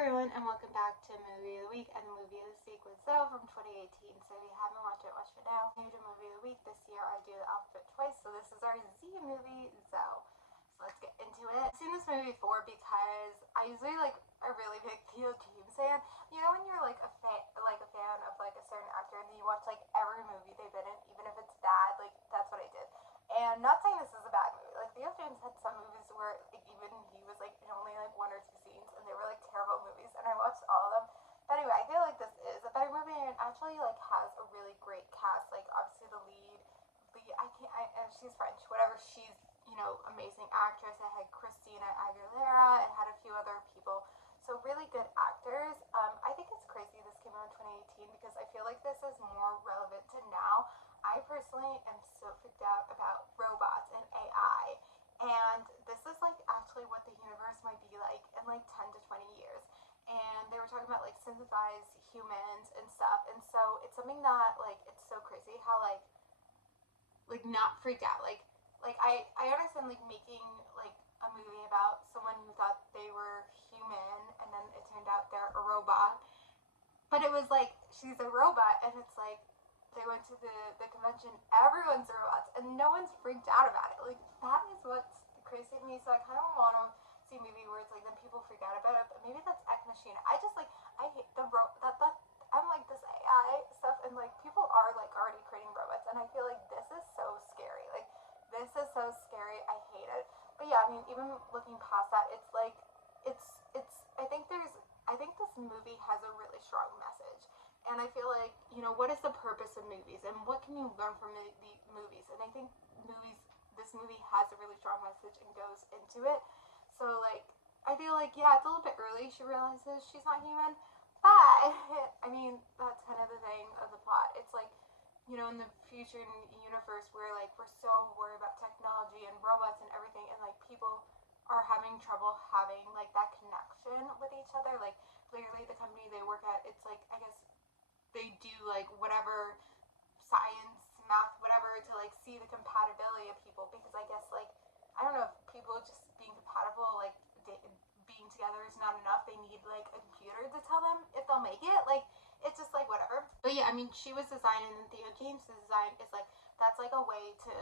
everyone, and welcome back to Movie of the Week. And the movie of this week was Zoe from 2018. So if you haven't watched it, watch it now. New to Movie of the Week this year, I do the alphabet twice. So this is our Z movie, Zoe. So let's get into it. I've seen this movie before because I usually a really big Theo James fan. You know when you're a fan of a certain actor, and then you watch every movie they've been in, even if it's bad. That's what I did. And not saying this is a bad movie. Theo James had some movies where even he was in only one or two scenes, and they were terrible movies, and I watched all of them. But anyway, I feel like this is a better movie, and it actually has a really great cast. Obviously the lead, she's French, whatever. She's amazing actress. It had Christina Aguilera. It had a few other people. So really good actors. I think it's crazy this came out in 2018 because I feel like this is more relevant to now. I personally am so freaked out about robots and AI. And this is actually what the universe might be like in 10 to 20 years. And they were talking about synthesized humans and stuff. And so it's something that it's so crazy how not freaked out. I understand making a movie about someone who thought they were human and then it turned out they're a robot. But it was she's a robot, and it's they went to the convention, everyone's robots, and no one's freaked out about it. That is what's crazy to me. So I kind of want to see a movie where it's then people freak out about it. But maybe that's Ex Machina. I hate the I'm this AI stuff, and people are already creating robots, and I feel this is so scary. This is so scary. I hate it. But yeah, I mean, even looking past that, it's I think this movie has a really strong message. And I feel what is the purpose of movies, and what can you learn from the movies? And I think this movie has a really strong message and goes into it. So I feel yeah, it's a little bit early. She realizes she's not human, but I mean, that's kind of the thing of the plot. It's in the future universe where we're so worried about technology and robots and everything, and people are having trouble having that connection with each other. Clearly the company they work at, it's I guess they do whatever science, math, whatever to see the compatibility of people, because I guess I don't know if people just being compatible being together is not enough. They need a computer to tell them if they'll make it. It's just whatever. But yeah, I mean, she was designed, and Theo James' design is that's a way to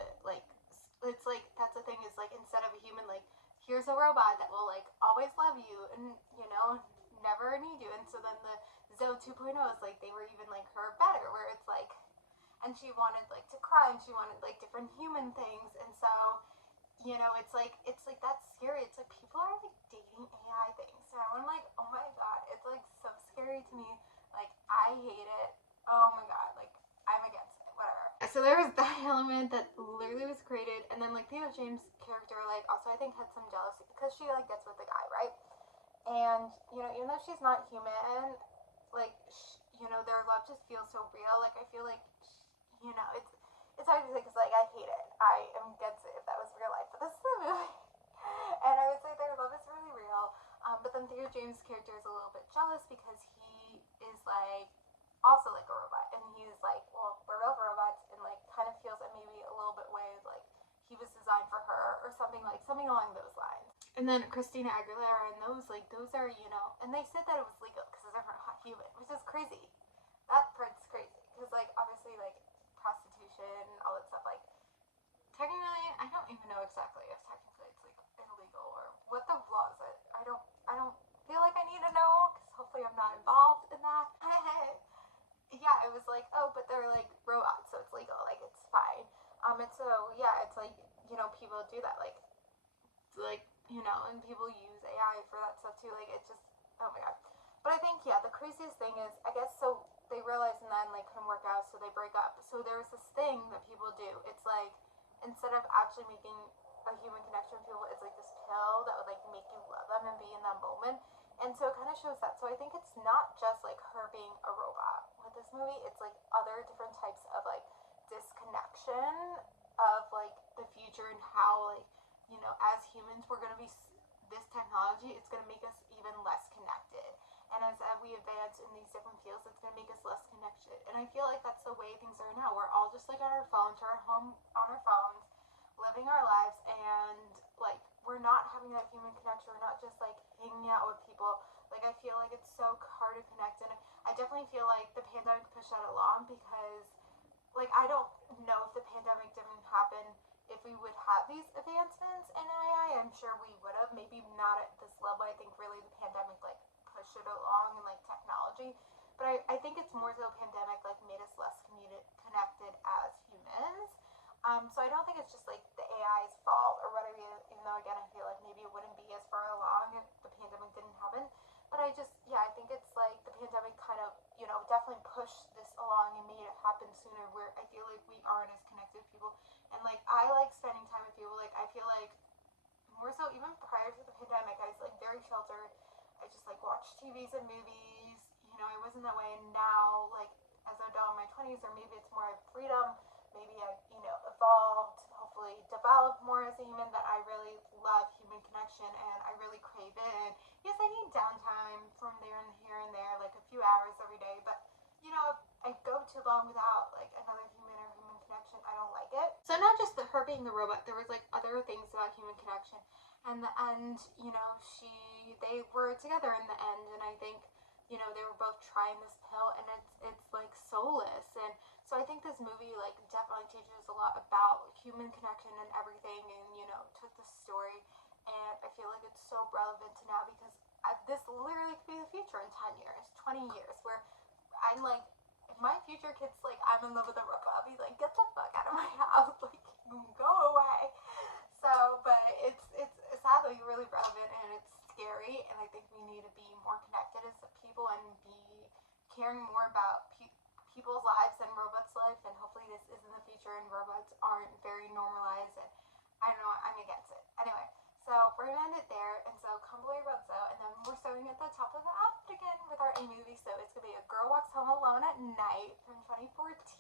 it's that's the thing is instead of a human, here's a robot that will always love you and never need you. And so then the Zoe 2.0 is they were even her better, where it's and she wanted to cry, and she wanted different human things. And so it's that's scary. It's people are dating AI things, and I'm oh my god, it's so scary to me. I hate it. Oh my god, I'm against it. Whatever. So there was that element that literally was created, and then Theo James' character also I think had some jealousy because she gets with the guy, right? And even though she's not human, their love just feels so real. I feel it's hard to say because I hate it. I am against it if that was real life, but this is a movie, and I would say their love is really real. But then Theo James' character is a little bit jealous because he is also a robot, and he's well, we're both robots, and kind of feels that maybe a little bit way he was designed for her or something along those lines. And then Christina Aguilera, and those are and they said that it was legal because they're not human, which is crazy. That part's crazy because obviously prostitution and all that stuff. Technically, I don't even know exactly if technically it's illegal or what the law is. I don't feel I need to know because hopefully I'm not involved in that. Yeah, it was oh, but they're robots, so it's legal. It's fine. And so yeah, it's people do that. And people use AI for that stuff too. It's just, oh my god. But I think, yeah, the craziest thing is, I guess, so they realized and then couldn't work out, so they break up. So there's this thing that people do. It's instead of actually making a human connection with people, it's this pill that would make you love them and be in that moment. And so it kind of shows that. So I think it's not just her being a robot with this movie. It's other different types of disconnection of the future, and how as humans we're going to be this technology, it's going to make us even less connected, and as we advance in these different fields, it's going to make us less connected. And I feel that's the way things are now. We're all just on our phones, or at home on our phones, living our lives, and we're not having that human connection. We're not just hanging out with people. I I feel like it's so hard to connect, and I definitely feel like the pandemic pushed that along because, like, I don't know if the pandemic didn't happen if we would have these advancements in AI. I'm sure we would have, maybe not at this level. I think really the pandemic like pushed it along and like technology, but I think it's more so pandemic like made us less connected as humans. So I don't think it's just like the AI's fault or whatever, even though again I feel like maybe it wouldn't be as far along if the pandemic didn't happen. But I just, yeah, I think it's like the pandemic kind of, definitely pushed this along and made it happen sooner, where I feel like we aren't as connected with people. And like I like spending time with people. Like I feel like more so even prior to the pandemic, I was like very sheltered. I just like watched TVs and movies. I wasn't that way. And now, like as an adult in my 20s, or maybe it's more of freedom. Maybe I've evolved, hopefully developed more as a human. That I really love human connection and I really crave it. And yes, I need downtime from there and here and there, like a few hours every day. But if I go too long without like another human or human connection, I don't like it. So not just her being the robot, there was like other things about human connection. And the end, they were together in the end, and I think they were both trying this pill, and it's like soulless. And so I think this movie like definitely teaches a lot about human connection and everything, and took the story, and I feel like it's so relevant to now because this literally could be the future in 10 years, 20 years, where I'm like, if my future kid's like, I'm in love with a robot, I'll be like, get the fuck out of my house, like, go away. So, but it's sadly really relevant, and it's scary, and I think we need to be more connected as people and be caring more about people's lives and robots' life, and hopefully this isn't the future and robots aren't very normalized, and I don't know, I'm against it. Anyway, so we're gonna end it there, and so come below your so, and then we're starting at the top of the app again with our A movie, so it's gonna be A Girl Walks Home Alone at Night from 2014.